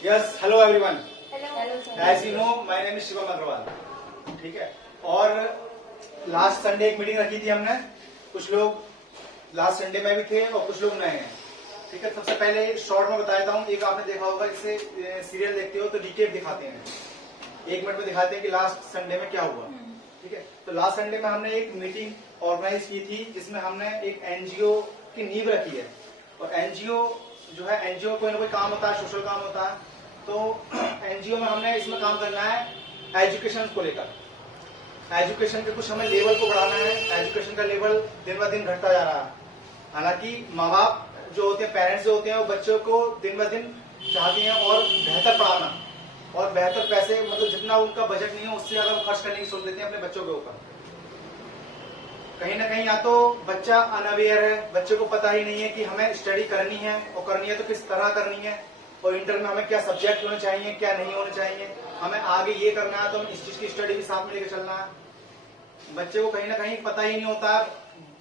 Yes, hello everyone. Hello, sir. As you know, my name is Shivam Agarwal. ठीक है. और last Sunday एक meeting रखी थी हमने. कुछ लोग लास्ट संडे में भी थे और कुछ लोग नए हैं. ठीक है. सबसे पहले शॉर्ट में बता देता हूँ. एक आपने देखा होगा, जैसे सीरियल देखते हो तो रिकेप दिखाते हैं. 1 मिनट में दिखाते हैं कि लास्ट संडे में क्या हुआ. ठीक है. तो लास्ट संडे में हमने एक मीटिंग ऑर्गेनाइज की थी जिसमें हमने एक एनजीओ की नींव रखी है. और एनजीओ जो है, एनजीओ कोई ना कोई काम होता है, सोशल काम होता है. तो एनजीओ में हमने इसमें काम करना है एजुकेशन को लेकर. एजुकेशन के कुछ हमें लेवल को बढ़ाना है. एजुकेशन का लेवल दिन ब दिन घटता जा रहा है. हालांकि माँ बाप जो होते हैं, पेरेंट्स जो होते हैं, वो बच्चों को दिन ब दिन चाहते हैं और बेहतर पढ़ाना और बेहतर पैसे, मतलब जितना उनका बजट नहीं है उससे ज्यादा वो खर्च करने की सोच लेते हैं अपने बच्चों के ऊपर. कहीं ना कहीं या तो बच्चा अनअवेयर है, बच्चे को पता ही नहीं है कि हमें स्टडी करनी है और करनी है तो किस तरह करनी है, और इंटर में हमें क्या सब्जेक्ट होने चाहिए, क्या नहीं होने चाहिए, हमें आगे ये करना है तो हमें इस चीज की स्टडी भी साथ में लेकर चलना है. बच्चे को कहीं ना कहीं पता ही नहीं होता है.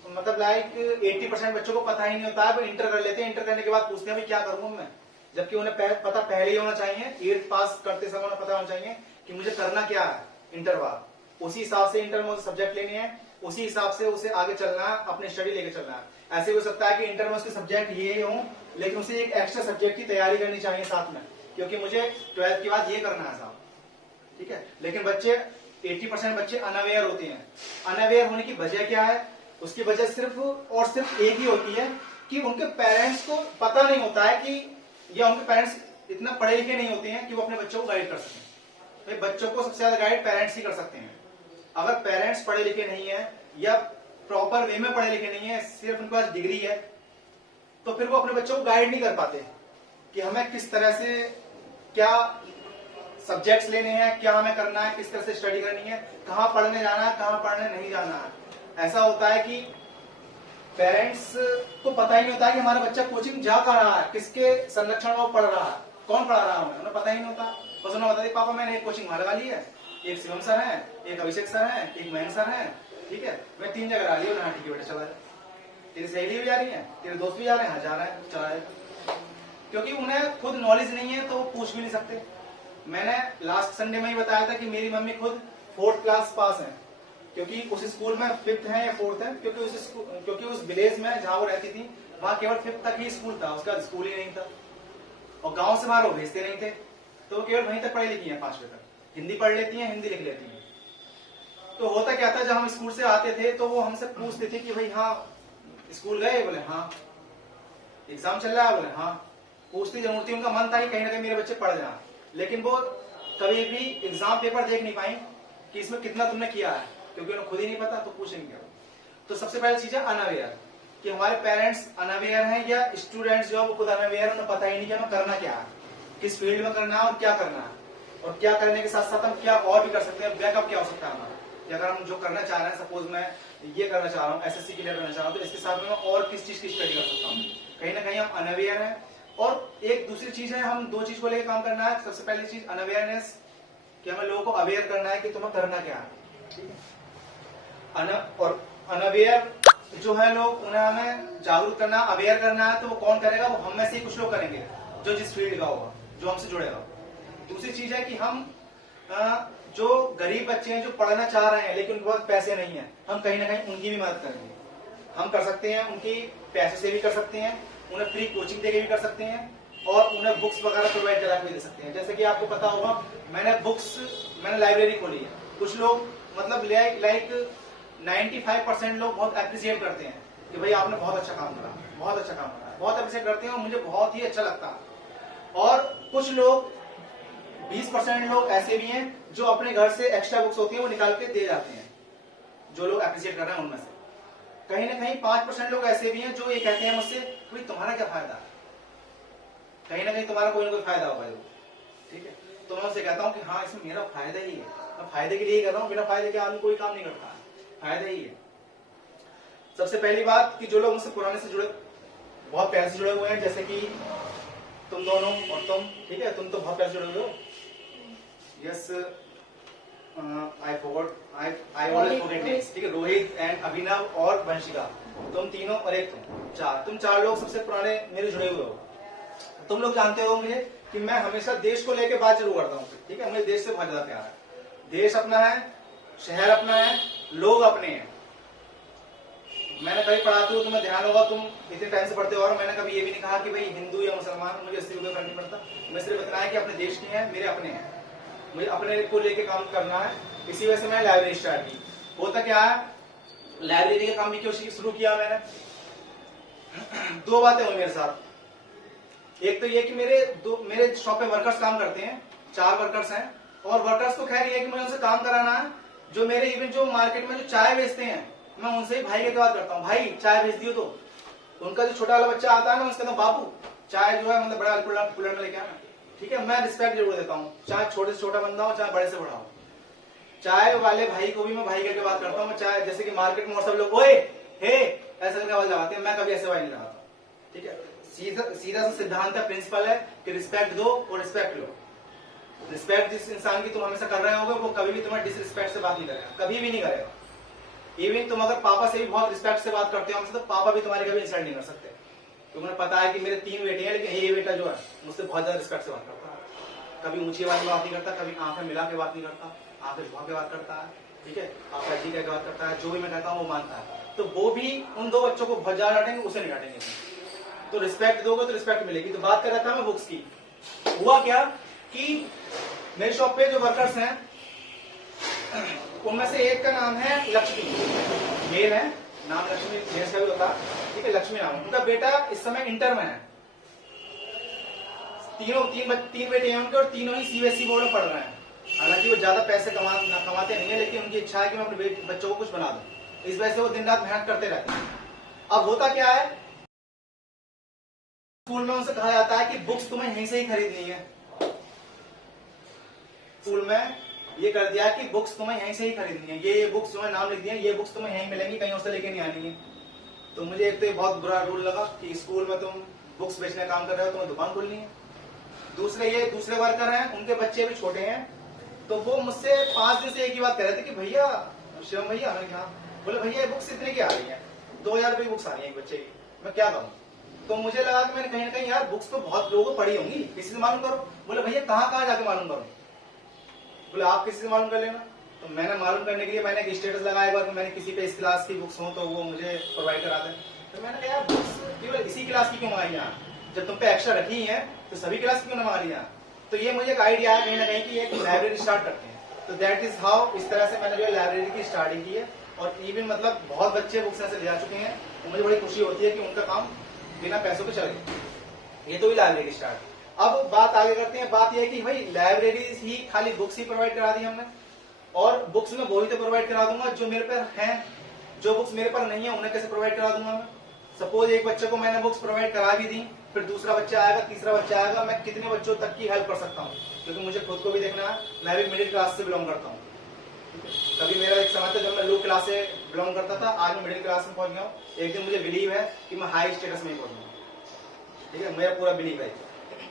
मतलब लाइक 80% बच्चों को पता ही नहीं होता है. वो इंटर कर लेते हैं, इंटर करने के बाद पूछते हैं क्या करूँ मैं, जबकि उन्हें पता पहले ही होना चाहिए. 8th पास करते समय उन्हें पता होना चाहिए कि मुझे करना क्या है इंटर बाद. उसी हिसाब से इंटर में सब्जेक्ट लेने हैं, उसी हिसाब से उसे आगे चलना है, अपनी स्टडी लेके चलना है. ऐसे हो सकता है कि इंटर में उसके सब्जेक्ट ये हों, लेकिन उसे एक एक्स्ट्रा सब्जेक्ट की तैयारी करनी चाहिए साथ में, क्योंकि मुझे 12th के बाद ये करना है साहब. ठीक है. लेकिन बच्चे 80% बच्चे अनअवेयर होते हैं. अनअवेयर होने की वजह क्या है? उसकी वजह सिर्फ और सिर्फ एक ही होती है कि उनके पेरेंट्स को पता नहीं होता है कि, या उनके पेरेंट्स इतना पढ़े लिखे नहीं होते हैं कि वो अपने बच्चों को गाइड कर सकें. भाई बच्चों को सबसे ज्यादा गाइड पेरेंट्स ही कर सकते हैं. अगर पेरेंट्स पढ़े लिखे नहीं है या प्रॉपर वे में पढ़े लिखे नहीं है, सिर्फ उनके पास डिग्री है, तो फिर वो अपने बच्चों को गाइड नहीं कर पाते कि हमें किस तरह से क्या सब्जेक्ट्स लेने हैं, क्या हमें करना है, किस तरह से स्टडी करनी है, कहाँ पढ़ने जाना है, कहाँ पढ़ने नहीं जाना है. ऐसा होता है कि पेरेंट्स को पता ही नहीं होता है कि हमारा बच्चा कोचिंग जा कहाँ रहा है, किसके संरक्षण में वो पढ़ रहा है, कौन पढ़ा रहा है, उन्हें पता ही नहीं होता. बस उन्हें बता दी पापा मैंने एक कोचिंग वहां लगा ली है, एक शिवम सर है, एक अभिषेक सर है, एक मयंक सर है. ठीक है, मैं 3 जगह आ रही हूँ. हाँ ठीक है बेटा, चला जाए. तेरी सहेली भी जा रही है, तेरे दोस्त भी जा रहे हैं, जा रहे हैं, चला जाए. क्योंकि उन्हें खुद नॉलेज नहीं है तो वो पूछ भी नहीं सकते. मैंने लास्ट संडे में ही बताया था कि मेरी मम्मी खुद 4th क्लास पास है, क्योंकि उस स्कूल में 5th है या 4th है, क्योंकि उस विलेज में जहां वो रहती थी वहां केवल 5th तक ही स्कूल था, उसका स्कूल ही नहीं था. और गांव से बाहर वो भेजते नहीं थे, तो वो केवल वहीं तक पढ़ी लिखी है, 5वीं तक. हिंदी पढ़ लेती हैं, हिंदी लिख लेती हैं. तो होता क्या था, जब हम स्कूल से आते थे तो वो हमसे पूछते थे कि भाई हाँ स्कूल गए, बोले हाँ. एग्जाम चल रहा है, बोले हाँ. पूछती जरूर थी, उनका मन था कि कहीं ना कहीं मेरे बच्चे पढ़ जाए, लेकिन वो कभी भी एग्जाम पेपर देख नहीं पाई कि इसमें कितना तुमने किया है, क्योंकि उन्हें खुद ही नहीं पता, तो पूछेंगे. तो सबसे पहली चीज है अनअवेयर, कि हमारे पेरेंट्स अनअवेयर हैं या स्टूडेंट्स जो है वो खुद अनअवेयर, उन्हें पता ही नहीं कि हमें करना क्या है, किस फील्ड में करना है और क्या करना है, और क्या करने के साथ साथ हम क्या और भी कर सकते हैं, बैकअप क्या हो सकता है हमारा. अगर हम जो करना चाह रहे हैं, सपोज मैं ये करना चाह रहा हूँ, एसएससी क्लियर करना चाह रहा हूँ, तो इसके साथ में मैं और किस चीज की स्टडी कर सकता हूँ. कहीं ना कहीं हम अनअवेयर हैं. और एक दूसरी चीज है, हम 2 चीज को लेकर काम करना है. सबसे पहली चीज अनअवेयरनेस, कि हमें लोगों को अवेयर करना है कि तुम्हें करना क्या है. ठीक है. और अनअवेयर जो है लोग, उन्हें हमें जागरूक करना, अवेयर करना है. तो वो कौन करेगा? वो हम में से ही कुछ लोग करेंगे, जो जिस फील्ड का होगा, जो हमसे जुड़ेगा. दूसरी चीज है कि हम जो गरीब बच्चे हैं जो पढ़ना चाह रहे हैं लेकिन उनके पास पैसे नहीं है, हम कहीं ना कहीं उनकी भी मदद करेंगे. हम कर सकते हैं, उनकी पैसे से भी कर सकते हैं, उन्हें फ्री कोचिंग देके भी कर सकते हैं, और उन्हें बुक्स वगैरह प्रोवाइड करा के भी दे सकते हैं. जैसे कि आपको पता होगा, मैंने लाइब्रेरी खोली है. कुछ लोग मतलब लाइक 95% लोग बहुत अप्रिशिएट करते हैं कि भाई आपने बहुत अच्छा काम करा, बहुत अच्छा काम करा, बहुत अप्रिशिएट करते हैं और मुझे बहुत ही अच्छा लगता है. और कुछ लोग 20% लोग ऐसे भी हैं जो अपने घर से एक्स्ट्रा बुक्स होती हैं वो निकाल के दे जाते हैं, जो लोग अप्रिशिएट कर रहे हैं उनमें से. कहीं ना कहीं 5% लोग ऐसे भी हैं जो ये कहते हैं मुझसे, भाई तुम्हारा क्या फायदा है, कहीं ना कहीं तुम्हारा कोई ना कोई फायदा होगा. ठीक है. तो मैं उनसे कहता हूँ कि हाँ इसमें मेरा फायदा ही है, मैं फायदे के लिए कर रहा हूँ, बिना फायदे के आदमी कोई काम नहीं करता है, फायदा ही है. सबसे पहली बात कि जो लोग मुझसे पुराने से जुड़े, बहुत प्यार से जुड़े हुए हैं, जैसे कि तुम दोनों और तुम. ठीक है, तुम तो बहुत प्यार से जुड़े हुए हो. Yes, I always forget names. ठीक है, रोहित एंड अभिनव और वंशिका, तुम तीनों और एक तुम 4 लोग सबसे पुराने मेरे जुड़े हुए हो. तुम लोग जानते हो मुझे कि मैं हमेशा देश को लेके बात जरूर करता हूँ, ठीक है। मुझे देश से बहुत ज्यादा प्यार है। देश अपना है, शहर अपना है, लोग अपने हैं। मैंने कभी पढ़ाते हो तुम्हें ध्यान होगा, तुम इतने टाइम से पढ़ते हो, और मैंने कभी ये भी नहीं कहा कि भाई हिंदू या मुसलमान, मुझे इससे कोई फर्क नहीं पड़ता। मैं सिर्फ बताना है कि अपने देश के हैं, मेरे अपने हैं, मुझे अपने को लेके काम करना है। इसी वजह से मैंने लाइब्रेरी स्टार्ट की। होता क्या है, लाइब्रेरी का काम भी क्यों शुरू किया मैंने, दो बातें हुई मेरे साथ। एक तो ये कि मेरे शॉप पे वर्कर्स काम करते हैं, 4 वर्कर्स हैं, और वर्कर्स तो खैर ये है कि मुझे उनसे काम कराना है। जो मेरे इवन जो मार्केट में जो चाय बेचते हैं, मैं उनसे ही भाई के बात करता हूँ, भाई चाय भेज दियो। तो उनका जो छोटा वाला बच्चा आता है ना, उसका तो बाबू चाय जो है मतलब बड़ा कुल्हड़ में लेके आना, ठीक है। मैं रिस्पेक्ट जरूर देता हूँ, चाहे छोटे से छोटा बंदा हो, चाहे बड़े से बड़ा हो। चाय वाले भाई को भी मैं भाई करके बात करता हूँ। मैं चाय, जैसे कि मार्केट में और सब लोग ओए हे ऐसे करके आवाज लगाते हैं, मैं कभी ऐसे आवाज नहीं लगाता, ठीक है। सीधा सा सिद्धांत है, प्रिंसिपल है कि रिस्पेक्ट दो और रिस्पेक्ट लो। रिस्पेक्ट जिस इंसान की तुम हमेशा कर रहे होगे, वो कभी भी तुम्हें डिसरिस्पेक्ट से बात नहीं करेगा, कभी भी नहीं करेगा। इवन तुम अगर पापा से भी बहुत रिस्पेक्ट से बात करते हो हमसे, तो पापा भी तुम्हारी कभी इंसल्ट नहीं कर सकते। तुम्हें पता है कि मेरे 3 बेटे हैं, लेकिन ये बेटा जो है मुझसे बहुत ज्यादा रिस्पेक्ट से बात करता है। कभी ऊंची आवाज में बात नहीं करता, कभी आंखें मिला के बात नहीं करता, आंखें झुका के बात करता है, ठीक है। पापा जी कह के बात करता है, जो भी मैं कहता हूँ वो मानता है। तो वो भी उन 2 बच्चों को बहुत ज्यादा डांटेंगे, उसे नहीं डांटेंगे। तो रिस्पेक्ट दोगे तो रिस्पेक्ट मिलेगी। तो बात कर रहा था मैं बुक्स की। हुआ क्या कि मेरे शॉप पे जो वर्कर्स हैं, उनमें से एक का नाम है लक्ष्मी, मेल है, नाम लक्ष्मी, जेंट्स का भी होता, ठीक है, लक्ष्मी नाम। उनका बेटा इस समय इंटर में है। तीन बेटे हैं उनके, और तीनों ही सीबीएसई बोर्ड में पढ़ रहे हैं। हालांकि वो ज्यादा पैसे कमाते नहीं है, लेकिन उनकी इच्छा है कि मैं अपने बच्चों को कुछ बना दूं। इस वजह से वो दिन रात मेहनत करते रहते हैं। अब होता क्या है, स्कूल में उनसे कहा जाता है कि बुक्स तुम्हें यहीं से ही खरीदनी है। स्कूल में ये कर दिया कि बुक्स तुम्हें यहीं से ही खरीदनी है, ये बुक्स जो है नाम लिख दिया, ये बुक्स तुम्हें यहीं मिलेंगी, कहीं और से लेके नहीं आनी है। तो मुझे एक तो बहुत बुरा रूल लगा कि स्कूल में तुम बुक्स बेचने का काम कर रहे हो, तुम्हें दुकान खोलनी है। दूसरे वर्कर हैं, उनके बच्चे भी छोटे हैं। तो वो मुझसे 5 दिन से एक ही बात कह रहे थे कि भैया, शिवम भैया, मैंने कहा, बोले भैया बुक्स इतने की आ रही है, 2000 रुपए की बुक्स आ रही है एक बच्चे की, मैं क्या कहूँ। तो मुझे लगा कि मैंने कहीं ना कहीं यार बुक्स तो बहुत लोगों को पढ़ी होंगी, किसी से मालूम करो। बोले भैया कहाँ जाके मालूम करो। बोले आप किसी से मालूम कर लेना। तो मैंने मालूम करने के लिए मैंने एक स्टेटस लगाया कि मैंने किसी पे इस क्लास की बुक्स हो तो वो मुझे प्रोवाइड करा दें। तो मैंने कहा यार बुक्स केवल इसी क्लास की क्यों मंगाई यहाँ, जब तुम पे एक्स्ट्रा रखी है तो सभी क्लास की क्यों मंगा रही यहाँ। तो ये मुझे एक आइडिया है कहीं ना कहीं कि एक लाइब्रेरी स्टार्ट करते हैं। तो दैट इज हाउ, इस तरह से मैंने जो है लाइब्रेरी की स्टार्टिंग की है। और इवन मतलब बहुत बच्चे बुक्स ऐसे ले जा चुके हैं, तो मुझे बड़ी खुशी होती है कि उनका काम बिना पैसों के चले। ये तो ही लाइब्रेरी स्टार्ट। अब बात आगे करते हैं। बात यह है कि भाई लाइब्रेरी ही खाली बुक्स ही प्रोवाइड करा दी हमने, और बुक्स में वही तो प्रोवाइड करा दूंगा जो मेरे पर हैं। जो बुक्स मेरे पर नहीं है उन्हें कैसे प्रोवाइड करा दूंगा मैं। सपोज एक बच्चे को मैंने बुक्स प्रोवाइड करा भी दी, फिर दूसरा बच्चा आएगा, तीसरा बच्चा आएगा, मैं कितने बच्चों तक की हेल्प कर सकता हूँ, क्योंकि मुझे खुद को भी देखना है। मैं भी मिडिल क्लास से बिलोंग करता हूँ। कभी मेरा एक समय था जब मैं लो क्लास से बिलोंग करता था, आज मैं मिडिल क्लास में पहुंच गया हूँ। एक दिन मुझे बिलीव है कि मैं हाई स्टेटस में ही पहुंचूंगा, ठीक है, मेरा पूरा बिलीव है।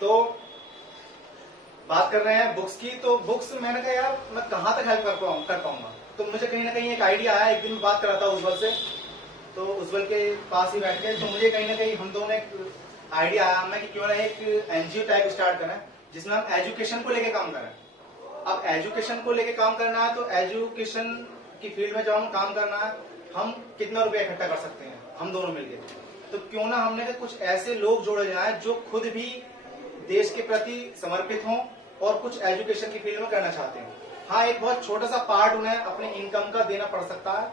तो बात कर रहे हैं बुक्स की। तो बुक्स मैंने कहा यार मैं कहाँ तक हेल्प कर पाऊंगा। तो मुझे कहीं ना कहीं एक आइडिया आया। एक दिन मैं बात कर रहा था उज्जवल से, तो उज्जवल के पास ही बैठ के, तो मुझे कहीं ना कहीं हम दोनों एक आइडिया आया हमें कि क्यों ना एक एनजीओ टाइप स्टार्ट करें जिसमें हम एजुकेशन को लेके काम करें। अब एजुकेशन को लेके काम करना है तो एजुकेशन की फील्ड में जब हम काम करना है, हम कितना रुपया इकट्ठा कर सकते हैं हम दोनों मिलकर। तो क्यों ना हमने कुछ ऐसे लोग जोड़े जाए जो खुद भी देश के प्रति समर्पित हों और कुछ एजुकेशन की फील्ड में करना चाहते हैं। हाँ, एक बहुत छोटा सा पार्ट उन्हें अपने इनकम का देना पड़ सकता है,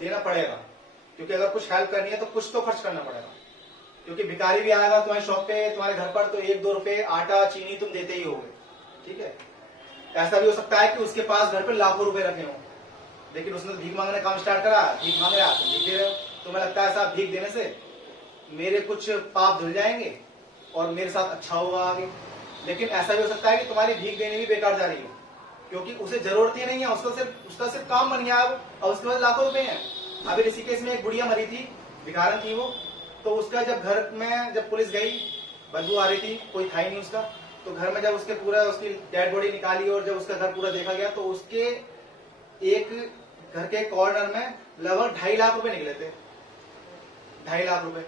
देना पड़ेगा, क्योंकि अगर कुछ हेल्प करनी है तो कुछ तो खर्च करना पड़ेगा। क्योंकि भिखारी भी आएगा तुम्हारी शॉप पे, तुम्हारे घर पर, तो 1-2 रुपए आटा चीनी तुम देते ही होगे, ठीक है। ऐसा भी हो सकता है कि उसके पास घर पे लाखों रुपए रखे हों, लेकिन उसने भीख मांगने काम स्टार्ट करा, भीख मांग रहा, तुम भीख दे रहे हो। तुम्हें लगता है साहब भीख देने से मेरे कुछ पाप धुल जाएंगे और मेरे साथ अच्छा होगा आगे। लेकिन ऐसा भी हो सकता है कि तुम्हारी भीख देनी भी बेकार जा रही हो, क्योंकि उसे जरूरत ही नहीं है, उसका सिर्फ काम बन गया अब, और उसके बाद लाखों रुपए हैं। अभी इसी केस में एक बुढ़िया मरी थी, भिखारन थी वो, तो उसका जब घर में जब पुलिस गई, बदबू आ रही थी, कोई था ही नहीं उसका, तो घर में जब उसके पूरा उसकी डेड बॉडी निकाली और जब उसका घर पूरा देखा गया, तो उसके एक घर के कॉर्नर में लगभग 2.5 लाख रुपए निकले थे। 2.5 लाख रुपए।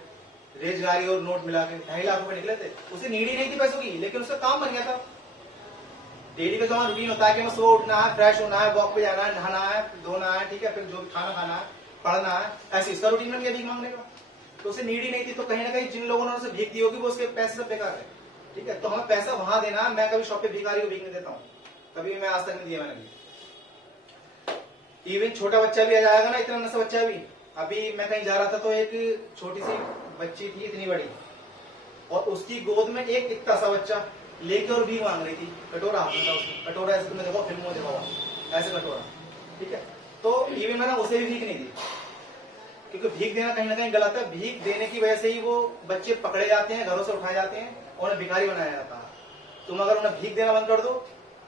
रेजगारी और नोट मिला के 2.5 लाख रुपए निकले थे। उसे नीड ही नहीं थी पैसों की, लेकिन उसका काम बन गया था। डेली का जो हमारा रूटीन होता है कि मैं सुबह उठना है, फ्रेश होना है, वॉक पे जाना है, नहाना है, धोना है, ठीक है, फिर जो भी खाना खाना है, पढ़ना है, ऐसे इसका रूटीन बन गया भीख मांगने का। तो उसे नीड ही नहीं थी। तो कहीं ना कहीं जिन लोगों ने उसे भीख दी होगी वो उसके पैसे सब बेकार है, ठीक है। तो हमें पैसा वहां देना। मैं कभी शॉप पे भिखारी को भीख नहीं देता हूँ, कभी मैं आज तक नहीं दिया मैंने। इवन छोटा बच्चा भी आ जाएगा ना, इतना सा बच्चा भी, अभी मैं कहीं जा रहा था तो एक छोटी सी बच्ची थी इतनी बड़ी, और उसकी गोद में एक इतना सा बच्चा लेके और भीख मांग रही थी। कटोरा हाथ में था उसका, कटोरा ऐसे तुमने देखो फिल्मों में देखा होगा, ऐसे कटोरा, ठीक है। तो इवन मैंने उसे भी भीख नहीं दी, क्योंकि भीख देना कहीं ना कहीं गलत है। भीख देने की वजह से ही वो बच्चे पकड़े जाते हैं, घरों से उठाए जाते हैं और उन्हें भिखारी बनाया जाता है। तुम अगर उन्हें भीख देना बंद कर दो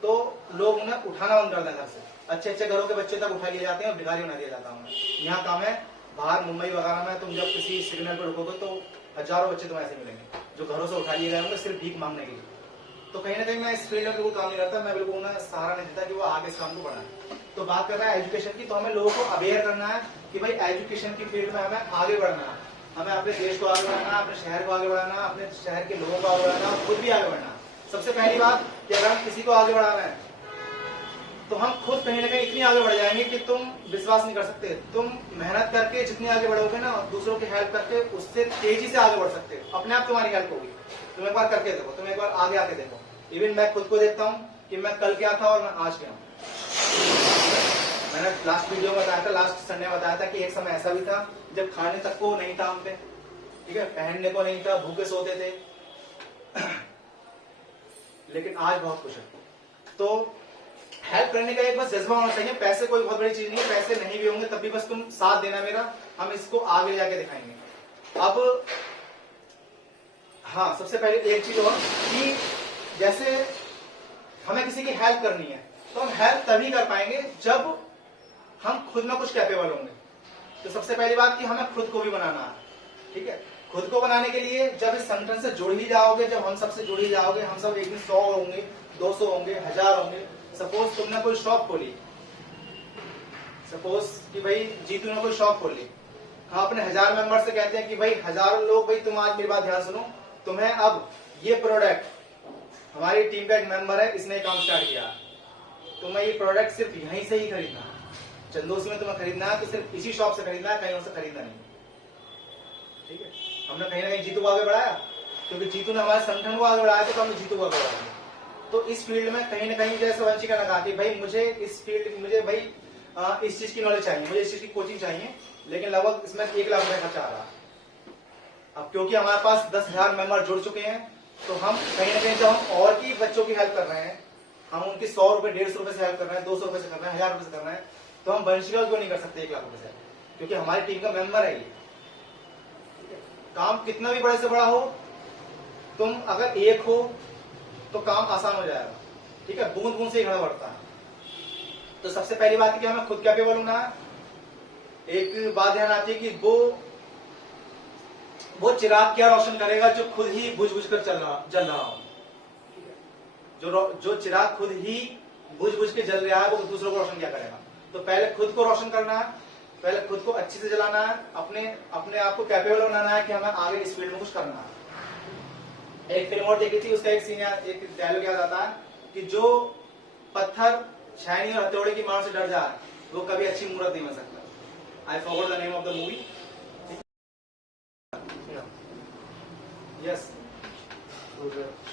तो लोग उन्हें उठाना बंद कर दें घर से। अच्छे अच्छे घरों के बच्चे तक उठा लिए जाते हैं और भिखारी बना दिया जाता है उन्हें। यहाँ काम है बाहर मुंबई वगैरह में, तुम जब किसी सिग्नल पर रुकोगे तो हजारों बच्चे तुम्हें ऐसे मिलेंगे जो घरों से उठा लिए गए होंगे सिर्फ भीख मांगने के लिए। तो कहीं ना कहीं मैं इस फील्ड में बिल्कुल काम नहीं करता, मैं बिल्कुल उन्हें सहारा नहीं देता कि वो आगे इस काम को बढ़ाए। तो बात कर रहा है एजुकेशन की, तो हमें लोगों को अवेयर करना है कि भाई एजुकेशन की फील्ड में हमें आगे बढ़ना है। हमें अपने देश को आगे बढ़ाना, अपने शहर को आगे बढ़ाना, अपने शहर के लोगों को आगे बढ़ाना, खुद भी आगे बढ़ना। सबसे पहली बात कि अगर हम किसी को आगे बढ़ाना है तो हम खुद कहीं ना कहीं इतनी आगे बढ़ जाएंगे कि तुम विश्वास नहीं कर सकते। तुम मेहनत करके जितनी आगे बढ़ोगे ना, दूसरों की हेल्प करके उससे तेजी से आगे बढ़ सकते हो। अपने आप तुम्हारी हेल्प होगी। तुम एक बार करके देखो, तुम एक बार आगे आके देखो। इवन मैं खुद को देखता हूँ कि मैं कल क्या था और मैं आज क्या हूँ। मैंने लास्ट वीडियो में बताया था, लास्ट संडे बताया था कि एक समय ऐसा भी था जब खाने तक को नहीं था हम पे, ठीक है, पहनने को नहीं था, भूखे सोते थे, लेकिन आज बहुत कुछ है। तो हेल्प करने का एक बस जज्बा होना चाहिए। पैसे कोई बहुत बड़ी चीज नहीं है, पैसे नहीं भी होंगे तब भी बस तुम साथ देना मेरा, हम इसको आगे जाके दिखाएंगे। अब हाँ, सबसे पहले एक चीज और कि जैसे हमें किसी की हेल्प करनी है तो हम हेल्प तभी कर पाएंगे जब हम खुद में कुछ कैपेबल होंगे। तो सबसे पहली बात कि हमें खुद को भी बनाना है, ठीक है। खुद को बनाने के लिए जब इस संगठन से जुड़ ही जाओगे, जब हम सबसे जुड़ ही जाओगे, हम सब एक दिन 100 होंगे, 200 होंगे, 1000 होंगे। सपोज तुमने कोई शॉप खोली, सपोज कि भाई जीतू ने कोई शॉप खोली, हम अपने 1000 मेंबर से कहते हैं कि भाई हजारों लोग, भाई तुम आज मेरी बात ध्यान सुनो, तुम्हें अब ये प्रोडक्ट, हमारी टीम का एक मेंबर है, इसने काम स्टार्ट किया, तुम्हें ये प्रोडक्ट सिर्फ यहीं से ही खरीदना है, चंदोसी में तुम्हें खरीदना है तो सिर्फ इसी शॉप से खरीदना है, कहीं और से खरीदना नहीं, ठीक है। हमने कहीं ना कहीं जीतू को आगे बढ़ाया, क्योंकि जीतू ने हमारे संगठन को आगे बढ़ाया तो हमने जीतू को आगे बढ़ाया। तो इस फील्ड में कहीं ना कहीं जैसे वंशिका ने कहा कि भाई मुझे इस फील्ड, मुझे भाई इस चीज की नॉलेज चाहिए, मुझे इस चीज की कोचिंग चाहिए, लेकिन लगभग इसमें 1 लाख रुपए खर्चा आ रहा है। अब क्योंकि हमारे पास 10,000 मेंबर जुड़ चुके हैं, तो हम कहीं ना कहीं जब हम और की बच्चों की हेल्प कर रहे हैं, हम उनकी 100 रुपए, 150 रुपए से हेल्प कर रहे हैं, 200 रुपए से कर रहे हैं, 1000 रुपए से कर रहे हैं, तो हम वंशिका क्यों नहीं कर सकते 1 लाख रुपए से? क्योंकि हमारी टीम का मेंबर है ये। काम कितना भी बड़े से बड़ा हो, तुम अगर एक हो तो काम आसान हो जाएगा, ठीक है। बूंद बूंद से ही घड़ा बढ़ता है। तो सबसे पहली बात है कि हमें खुद कैपेबल होना है। एक बात ध्यान आती है कि वो चिराग क्या रोशन करेगा जो खुद ही बुझ बुझ कर जल रहा हो। जो चिराग खुद ही बुझ बुझ के जल रहा है वो दूसरों को रोशन क्या करेगा। तो पहले खुद को रोशन करना है, पहले खुद को अच्छे से जलाना है, अपने आप को कैपेबल बनाना है कि हमें आगे इस फील्ड में कुछ करना है। एक फिल्म और देखी थी, उसका एक डायलॉग याद आता है कि जो पत्थर, छेनी और हथौड़े की मार से डर जाए वो कभी अच्छी मूर्त नहीं बन सकता। I forgot the name of the movie. Yes,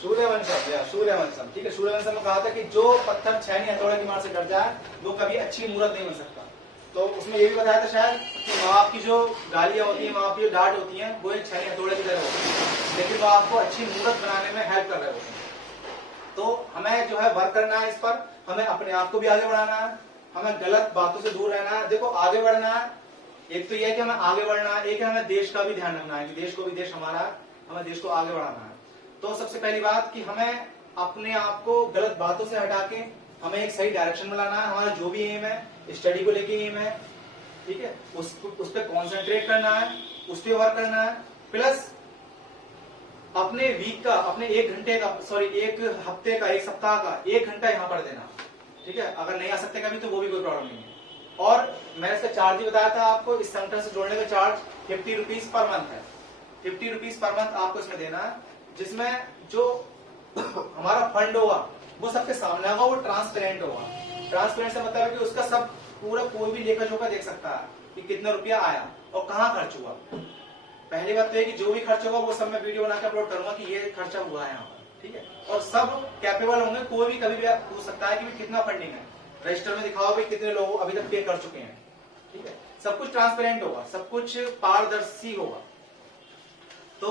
Sooryavansham, ठीक है। सूर्यवंशम में कहा था कि जो पत्थर, छेनी, हथौड़े की मार से डर जाए वो कभी अच्छी मूर्त नहीं बन सकता। तो उसमें ये भी बताया था शायद कि माँ बाप की जो गालियां होती है, माँ बाप की जो डांट होती है, वो एक छेनी हथौड़े की तरह होती है, लेकिन वो आपको अच्छी मूर्त बनाने में हेल्प कर रहे होते हैं। तो हमें जो है वर्क करना है इस पर, हमें अपने आप को भी आगे बढ़ाना है, हमें गलत बातों से दूर रहना है। देखो आगे बढ़ना है, एक तो यह है कि हमें आगे बढ़ना है, एक है हमें देश का भी ध्यान रखना है कि देश को भी, देश हमारा है, हमें देश को आगे बढ़ाना है। तो सबसे पहली बात कि हमें अपने आप को गलत बातों से हटा के हमें एक सही डायरेक्शन में लाना है। हमारा जो भी एम है, स्टडी को लेके एम है, ठीक है, उस पर कॉन्सेंट्रेट करना है, उस पर वर्क करना है। प्लस अपने वीक का, अपने 1 घंटे का, सॉरी 1 हफ्ते का, 1 सप्ताह का 1 घंटा यहाँ पर देना, ठीक है। अगर नहीं आ सकते कभी तो वो भी कोई प्रॉब्लम नहीं है। और मैंने इसका चार्ज भी बताया था आपको, इस संगठन से जोड़ने का चार्ज 50 रुपीज पर मंथ है, 50 रुपीज पर मंथ आपको इसमें देना है, जिसमें जो हमारा फंड होगा वो सबके सामने होगा, वो ट्रांसपेरेंट होगा। ट्रांसपेरेंट से मतलब है कि उसका सब पूरा कोई भी लेखा जोखा देख सकता है कि कितना रुपया आया और कहाँ खर्च हुआ। पहली बात तो है कि जो भी खर्च होगा वो सब मैं वीडियो बना के अपलोड करूंगा कि ये खर्चा हुआ है यहाँ पर, ठीक है। और सब कैपेबल होंगे, कोई भी कभी भी पूछ सकता है कि कितना फंडिंग है, रजिस्टर में दिखाओ भाई कितने लोग अभी तक पे कर चुके हैं, ठीक है। सब कुछ ट्रांसपेरेंट होगा, सब कुछ पारदर्शी होगा। तो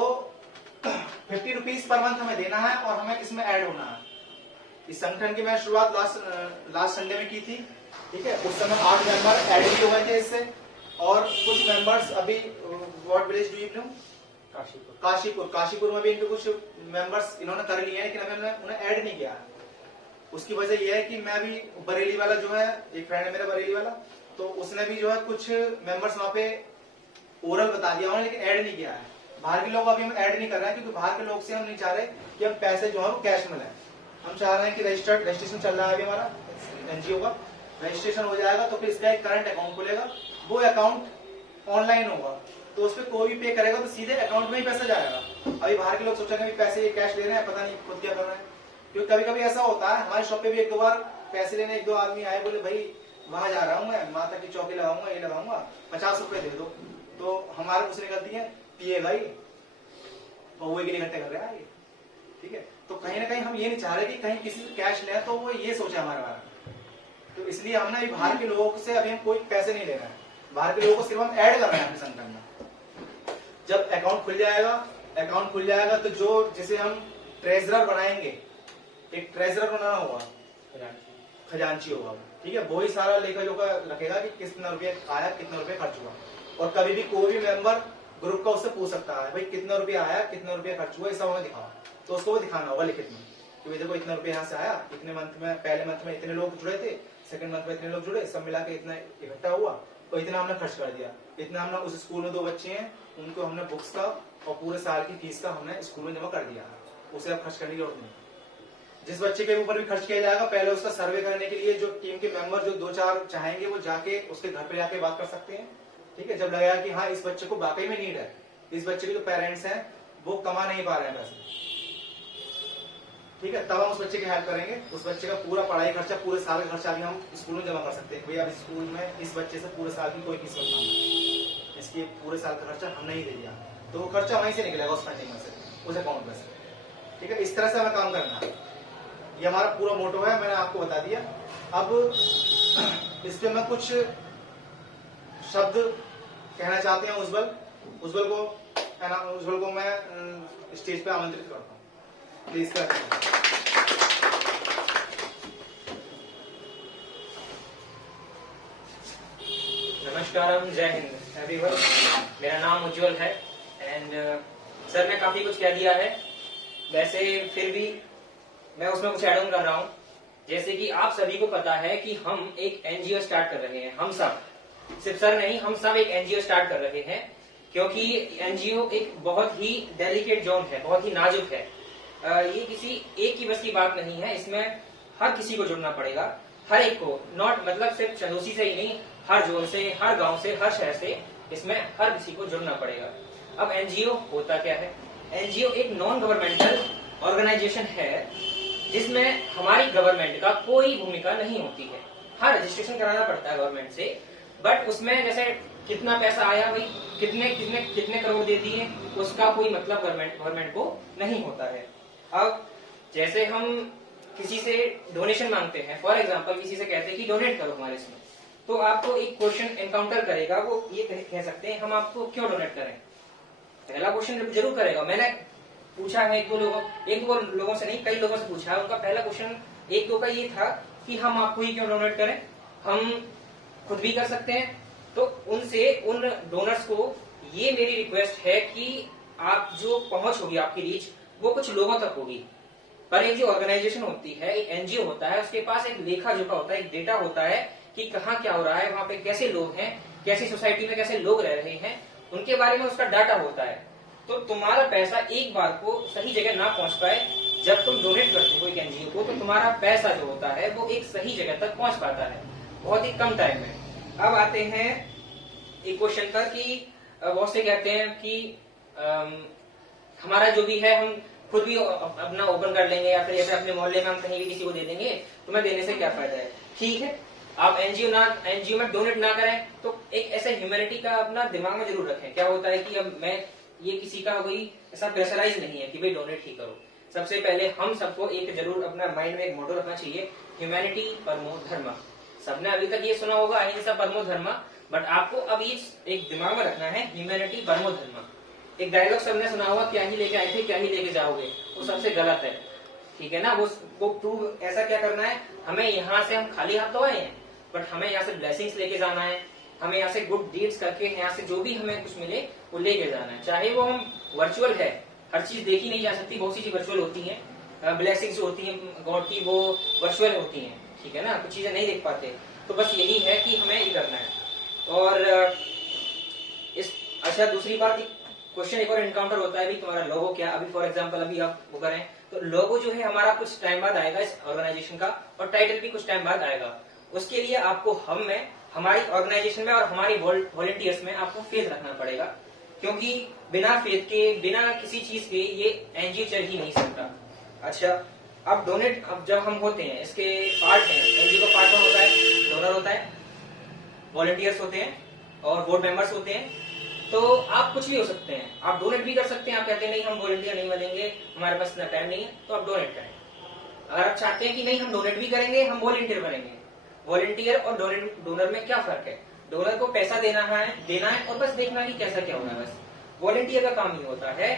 50 रुपीज पर मंथ हमें देना है और हमें इसमें ऐड होना है। इस संगठन की मैं शुरुआत लास्ट संडे में की थी, ठीक है। उस समय 8 मेंबर ऐड भी हो गए थे इससे, और कुछ मेंबर्स अभी what village do you know, Kashipur में भी इनके कुछ मेंबर्स इन्होंने कर लिए हैं, लेकिन अभी उन्हें ऐड नहीं किया है। उसकी वजह यह है कि मैं भी बरेली वाला जो है, एक फ्रेंड है मेरा बरेली वाला, तो उसने भी जो है कुछ मेंबर्स वहां पे ओरल बता दिया उन्होंने, लेकिन ऐड नहीं किया है। बाहर के लोग अभी हम ऐड नहीं कर रहे हैं, क्योंकि बाहर के लोग से हम नहीं चाह रहे कि हम पैसे जो है वो कैश में लें। हम चाह रहे हैं कि रजिस्ट्रेशन चल रहा है अभी हमारा एनजीओ का, रजिस्ट्रेशन हो जाएगा तो फिर इसका एक करंट अकाउंट खुलेगा, वो अकाउंट ऑनलाइन होगा, तो उस पर कोई भी पे करेगा तो सीधे अकाउंट में ही पैसा जाएगा। अभी बाहर के लोग सोचेंगे पैसे कैश ले रहे हैं, पता नहीं खुद क्या कर रहे हैं। क्योंकि कभी कभी ऐसा होता है, हमारे शॉप पे भी 1-2 बार पैसे लेने 1-2 आदमी आए, बोले भाई वहां जा रहा हूँ मैं, माता की चौकी लगाऊंगा, ये लगाऊंगा, 50 रुपए दे दो। तो हमारे मुझसे निकलती है पिए भाई, पौवे के लिए इकट्ठे कर रहे हैं ये, ठीक है। तो कहीं ना कहीं हम ये नहीं चाह रहे कि कहीं किसी से कैश लें तो वो ये सोचे हमारे बारे में। तो इसलिए हमने अभी बाहर के लोगों से अभी हम कोई पैसे नहीं ले रहे हैं, बाहर के लोगों को सिर्फ हम ऐड कर रहे हैं अपने संगठन में। जब अकाउंट खुल जाएगा तो जो जिसे हम ट्रेजरर बनाएंगे, एक ट्रेजरर बनाना होगा, खजांची होगा, ठीक है। वो ही सारा लेखा जोखा रखेगा कि कितना रुपया आया, कितना रुपया खर्च हुआ। और कभी भी कोई भी मेंबर ग्रुप का उससे पूछ सकता है भाई कितना रुपया आया, कितना रुपया खर्च हुआ, सब हमें दिखाओ, तो उसको वो दिखाना होगा लिखित में कि देखो इतना रुपया यहाँ से आया, इतने मंथ में, पहले मंथ में इतने लोग जुड़े थे, सेकंड मंथ में इतने लोग जुड़े, सब मिला के इतना इकट्ठा हुआ और इतना हमने खर्च कर दिया। इतना हमने उस स्कूल में 2 बच्चे हैं उनको हमने बुक्स का और पूरे साल की फीस का हमने स्कूल में जमा कर दिया, उसे अब खर्च करने की जरूरत नहीं। जिस बच्चे के ऊपर भी खर्च किया जाएगा, पहले उसका सर्वे करने के लिए जो टीम के मेंबर जो 2-4 चाहेंगे वो जाके उसके घर पे जाके बात कर सकते हैं, ठीक है। जब लगेगा कि हाँ इस बच्चे को वाकई में नीड है, इस बच्चे के जो पेरेंट्स हैं वो कमा नहीं पा रहे हैं पैसे, ठीक है, तब हम उस बच्चे की हेल्प करेंगे। उस बच्चे का पूरा पढ़ाई खर्चा, पूरे साल का खर्चा भी हम स्कूल में जमा कर सकते हैं। भैया स्कूल में इस बच्चे से पूरे साल की कोई फीस मत मांगो, इसकी पूरे साल का खर्चा हमने ही दे दिया, तो वो खर्चा वहीं से निकलेगा उस फंडिंग में से, उस अकाउंट में से, ठीक है। इस तरह से हमें काम करना है, ये हमारा पूरा मोटो है, मैंने आपको बता दिया। अब इस पे मैं कुछ शब्द कहना चाहते हैं उज्जवल को मैं स्टेज पे आमंत्रित करता हूँ, प्लीज कर। नमस्कारम, जय हिंद एवरीवन। मेरा नाम उज्जवल है एंड सर ने काफी कुछ कह दिया है, वैसे फिर भी मैं उसमें कुछ ऐड ऑन कर रहा हूँ। जैसे कि आप सभी को पता है कि हम एक एनजीओ स्टार्ट कर रहे हैं, हम सब, सिर्फ सर नहीं, हम सब एक एनजीओ स्टार्ट कर रहे हैं, क्योंकि एनजीओ एक बहुत ही डेलिकेट जोन है, बहुत ही नाजुक है। ये किसी एक की बस की बात नहीं है, इसमें हर किसी को जुड़ना पड़ेगा, हर एक को, नॉट मतलब सिर्फ चंदोसी से ही नहीं, हर जोन से, हर गांव से, हर शहर से, इसमें हर किसी को जुड़ना पड़ेगा। अब एनजीओ होता क्या है? एनजीओ एक नॉन गवर्नमेंटल ऑर्गेनाइजेशन है जिसमें हमारी गवर्नमेंट का कोई भूमिका नहीं होती है। हाँ, रजिस्ट्रेशन कराना पड़ता है गवर्नमेंट से, बट उसमें जैसे कितना पैसा आया भाई, कितने करोड़ दे दिए, उसका कोई मतलब गवर्नमेंट को नहीं होता है। अब जैसे हम किसी से डोनेशन मांगते हैं, फॉर एग्जांपल किसी से कहते हैं कि डोनेट करो हमारे इसमें, तो आपको एक क्वेश्चन एनकाउंटर करेगा, वो ये कह सकते हैं हम आपको क्यों डोनेट करें। पहला क्वेश्चन जरूर करेगा। मैंने पूछा है एक दो लोगों से नहीं, कई लोगों से पूछा है, उनका पहला क्वेश्चन 1-2 का ये था कि हम आपको ही क्यों डोनेट करें, हम खुद भी कर सकते हैं। तो उन डोनर्स को ये मेरी रिक्वेस्ट है कि आप जो पहुंच होगी, आपकी रीच, वो कुछ लोगों तक होगी। पर एक जो ऑर्गेनाइजेशन होती है, एक एनजीओ होता है, उसके पास एक लेखा जोखा होता है, एक डेटा होता है कि कहाँ क्या हो रहा है, वहां पे कैसे लोग हैं, कैसी सोसाइटी में कैसे लोग रह रहे हैं, उनके बारे में उसका डाटा होता है। तो तुम्हारा पैसा एक बार को सही जगह ना पहुंच पाए, जब तुम डोनेट करते हो एक एनजीओ को, तो तुम्हारा पैसा जो होता है वो एक सही जगह तक पहुंच पाता है बहुत ही कम टाइम में। अब आते हैं एक क्वेश्चन पर कि बहुत से कहते हैं कि हमारा जो भी है हम खुद भी अपना ओपन कर लेंगे, या फिर ऐसे अपने मोहल्ले में हम कहीं भी किसी को दे देंगे, तुम्हें देने से क्या फायदा है। ठीक है, आप एनजीओ में डोनेट ना करें तो एक ऐसे ह्यूमैनिटी का अपना दिमाग में जरूर रखें। क्या होता है कि अब मैं ये किसी का कोई ऐसा प्रेशराइज नहीं है कि भाई डोनेट ही करो। सबसे पहले हम सबको एक जरूर अपना माइंड में एक मोटो रखना चाहिए, ह्यूमैनिटी परमो धर्म। सबने अभी तक ये सुना होगा अहिंसा परमो धर्म, बट आपको अब ये एक दिमाग में रखना है, ह्यूमैनिटी परमो धर्म। एक डायलॉग सबने सुना होगा, क्या ही लेके आए थे क्या ही लेके जाओगे, वो सबसे गलत है। ठीक है ना, वो प्रूव ऐसा क्या करना है, हमें यहाँ से हम खाली हाथ तो आए हैं, बट हमें यहाँ से ब्लेसिंग्स लेके जाना है, हमें यहाँ से गुड डीड्स करके यहाँ से जो भी हमें कुछ मिले वो लेके जाना है। चाहे वो हम वर्चुअल है, हर चीज देखी नहीं जा सकती, बहुत सी चीज वर्चुअल होती है, ब्लेसिंग्स होती है गॉड की वो वर्चुअल होती है। ठीक है ना, कुछ चीजें नहीं देख पाते, तो बस यही है कि हमें ये करना है। और इस अच्छा दूसरी बात, क्वेश्चन एक और इनकाउंटर होता है भी तुम्हारा लोगो क्या। अभी फॉर एग्जांपल अभी आप वो करें तो लोगो जो है हमारा कुछ टाइम बाद आएगा इस ऑर्गेनाइजेशन का, और टाइटल भी कुछ टाइम बाद आएगा। उसके लिए आपको हम में, हमारी ऑर्गेनाइजेशन में और हमारी वॉलंटियर्स में आपको फेथ रखना पड़ेगा, क्योंकि बिना फेथ के, बिना किसी चीज के ये एनजीओ चल ही नहीं सकता। अच्छा, अब डोनेट, अब जब हम होते हैं इसके पार्ट हैं, एनजीओ का पार्ट होता है, डोनर होता है, वॉलंटियर्स होते हैं और बोर्ड मेंबर्स होते हैं। तो आप कुछ भी हो सकते हैं, आप डोनेट भी कर सकते हैं। आप कहते हैं नहीं हम वॉलंटियर नहीं बनेंगे, हमारे पास इतना टाइम नहीं है, तो आप डोनेट करें। अगर आप चाहते हैं कि नहीं हम डोनेट भी करेंगे, हम वॉलंटियर बनेंगे, वॉलंटियर और डोनर में क्या फर्क है। डोनर को पैसा देना है और बस देखना कि कैसा क्या होना है बस। वॉलंटियर का काम ये होता है,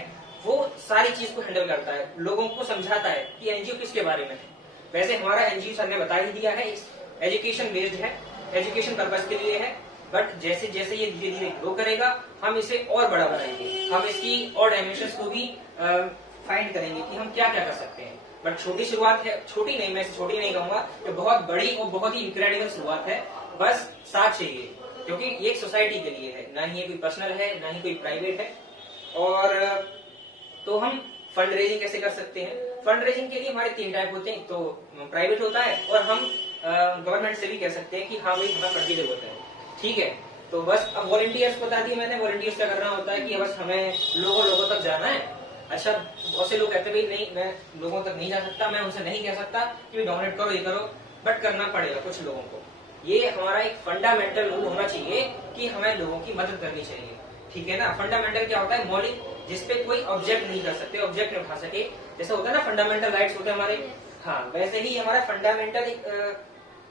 वो सारी चीज को हैंडल करता है, लोगों को समझाता है कि एनजीओ किसके बारे में है। वैसे हमारा एनजीओ सर ने बता ही दिया है, एजुकेशन बेस्ड है, एजुकेशन पर्पज के लिए है, बट जैसे जैसे ये धीरे धीरे ग्रो करेगा हम इसे और बड़ा बनाएंगे, हम इसकी और डायमेंशंस को भी फाइंड करेंगे कि हम क्या क्या कर सकते हैं। बट छोटी शुरुआत है, छोटी नहीं, मैं इसे छोटी नहीं कहूंगा, ये बहुत बड़ी और बहुत ही इनक्रेडिबल शुरुआत है। बस साथ चाहिए, क्योंकि ये एक सोसाइटी के लिए है, ना ही ये कोई पर्सनल है, ना ही कोई प्राइवेट है। और तो हम फंड रेजिंग कैसे कर सकते हैं। फंड रेजिंग के लिए हमारे 3 टाइप होते हैं, तो प्राइवेट होता है और हम गवर्नमेंट से भी कह सकते हैं कि हाँ भाई हमें फंड की जरूरत है। ठीक है, तो बस अब वॉलंटियर्स बता दिए मैंने। वॉलंटियर्स क्या करना होता है कि बस हमें लोगों तक जाना है। अच्छा, बहुत से लोग कहते हैं भाई नहीं मैं लोगों तक नहीं जा सकता, मैं उनसे नहीं कह सकता कि डोनेट करो ये करो, बट करना पड़ेगा कुछ लोगों को। ये हमारा एक फंडामेंटल रूल होना चाहिए कि हमें लोगों की मदद करनी चाहिए। ठीक है ना, फंडामेंटल क्या होता है, मौलिक, जिसपे कोई ऑब्जेक्ट नहीं कर सकते, ऑब्जेक्ट नहीं उठा सके, जैसा होता है ना फंडामेंटल राइट्स होते हैं हमारे। हाँ, वैसे ही हमारा फंडामेंटल एक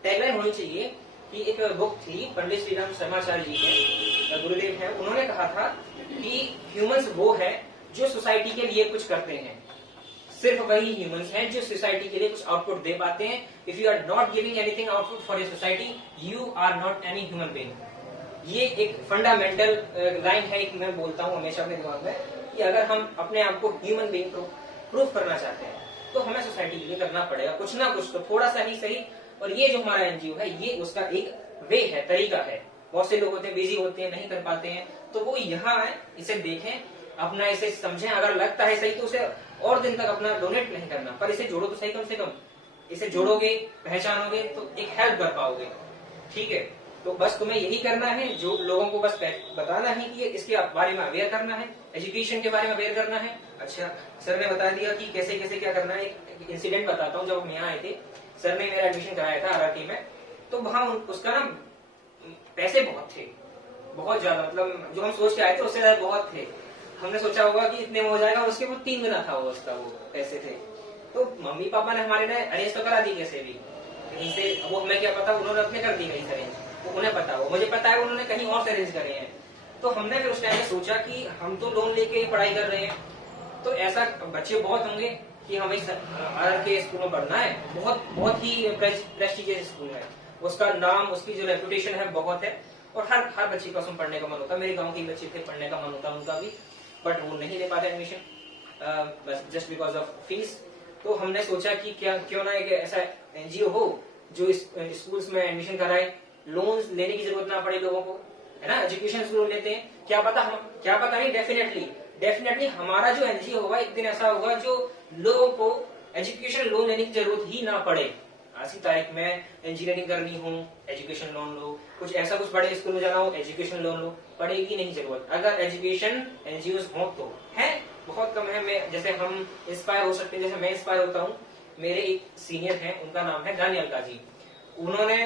टैगलाइन होनी चाहिए कि एक बुक थी पंडित श्रीराम शर्माचार्य जी के, गुरुदेव हैं, उन्होंने कहा था कि ह्यूमंस वो है जो सोसाइटी के लिए कुछ करते हैं, सिर्फ वही ह्यूमंस हैं जो सोसाइटी के लिए कुछ आउटपुट दे पाते हैं। If you are not giving anything output for a society, you are not any human being. ये एक फंडामेंटल लाइन है, एक मैं बोलता हूँ हमेशा अपने दिमाग में कि अगर हम अपने आप को ह्यूमन बीइंग को प्रूफ करना चाहते हैं तो हमें सोसाइटी के लिए करना पड़ेगा कुछ ना कुछ, तो थोड़ा सा ही सही। और ये जो हमारा एनजीओ है ये उसका एक वे है, तरीका है। बहुत से लोग होते हैं बिजी होते हैं, नहीं कर पाते हैं, तो वो यहाँ है, इसे देखें, अपना इसे समझें, अगर लगता है सही तो उसे और दिन तक अपना डोनेट नहीं करना, पर इसे जोड़ो तो सही, कम से कम इसे जोड़ोगे, पहचानोगे तो एक हेल्प कर पाओगे। ठीक है, तो बस तुम्हें यही करना है, जो लोगों को बस बताना है कि इसके बारे में अवेयर करना है, एजुकेशन के बारे में अवेयर करना है। अच्छा, सर ने बता दिया कि कैसे कैसे क्या करना है। एक इंसिडेंट बताता हूँ, जब हम यहाँ आए थे, सर ने मेरा एडमिशन कराया था आरआरटी में, तो वहां उसका ना पैसे बहुत थे, बहुत ज्यादा, मतलब जो हम सोच के आए थे उससे ज्यादा बहुत थे। हमने सोचा होगा कि इतने में हो जाएगा, उसके वो 3 गुना था वो उसका, वो पैसे थे। तो मम्मी पापा ने हमारे ने अरेंज तो करा दी कैसे भी कहीं से, वो हमें क्या पता, उन्होंने अपने कर दी कहीं से अरेंज, वो उन्हें पता, वो मुझे पता है उन्होंने कहीं और से अरेंज करे हैं। तो हमने फिर उस टाइम में सोचा कि हम तो लोन लेके ही पढ़ाई कर रहे हैं, तो ऐसा बच्चे बहुत होंगे कि हमें आर के स्कूल में पढ़ना है, बहुत ही प्रेस्टिजियस स्कूल है, उसका नाम, उसकी जो रेपुटेशन है बहुत है, और हर बच्चे का उसमें पढ़ने का मन होता है। मेरे गांव के बच्चे थे, पढ़ने का मन होता है उनका भी, बट वो नहीं ले पाते एडमिशन, बस जस्ट बिकॉज ऑफ फीस। तो हमने सोचा कि क्यों ना एक ऐसा एनजीओ हो जो स्कूल्स में एडमिशन कराए, लोन लेने की जरूरत ना पड़े लोगों को, है ना। एजुकेशन लोन लेते हैं, क्या पता नहीं, डेफिनेटली हमारा जो एनजीओ होगा एक दिन ऐसा होगा जो लोगों को एजुकेशन लोन लेने की जरूरत ही ना पड़े। आज की तारीख में इंजीनियरिंग करनी हो, एजुकेशन लोन लो, कुछ ऐसा कुछ बड़े स्कूल में जाना हो, एजुकेशन लोन लो, पढ़ने की नहीं जरूरत। अगर एजुकेशन एनजीओ हो तो है, बहुत कम है। मैं जैसे हम इंस्पायर हो सकते हैं, जैसे मैं इंस्पायर होता हूँ। मेरे एक सीनियर हैं, उनका नाम है दानियल काजी। उन्होंने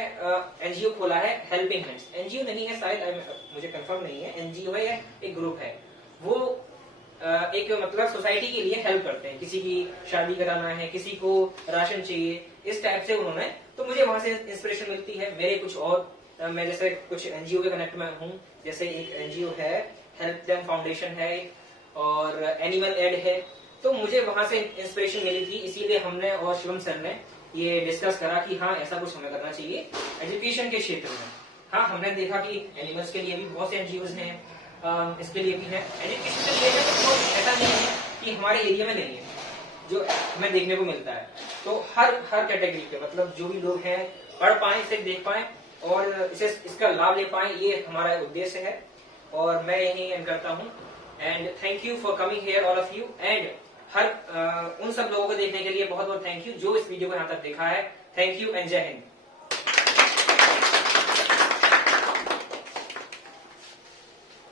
एनजीओ खोला है हेल्पिंग हैंड्स। एनजीओ नहीं है शायद, मुझे कंफर्म नहीं है, एनजीओ है, एक ग्रुप है। वो एक मतलब सोसाइटी के लिए हेल्प करते हैं, किसी की शादी कराना है, किसी को राशन चाहिए, इस टाइप से उन्होंने। तो मुझे वहां से इंस्पिरेशन मिलती है। मेरे कुछ और मैं जैसे कुछ एनजीओ के कनेक्ट में हूँ, जैसे एक एनजीओ है हेल्प देम फाउंडेशन है और एनिमल एड है। तो मुझे वहां से इंस्पिरेशन मिली थी, इसीलिए हमने और शिवम सर ने ये डिस्कस करा कि हाँ ऐसा कुछ हमें करना चाहिए एजुकेशन के क्षेत्र में। हाँ, हमने देखा कि एनिमल्स के लिए भी बहुत से एनजीओ हैं, इसके लिए भी है, एजुकेशन के लिए है। तो ऐसा नहीं है कि हमारे एरिया में नहीं है, जो हमें देखने को मिलता है। तो हर कैटेगरी के मतलब जो भी लोग हैं पढ़ पाए, इसे देख पाए और इसका लाभ ले पाए, ये हमारा उद्देश्य है और मैं यही एंड करता हूँ। And thank you for coming here all of you. And उन सब लोगों को देखने के लिए बहुत बहुत थैंक यू जो इस वीडियो को यहाँ तक देखा है। थैंक यू एंड जय हिंद।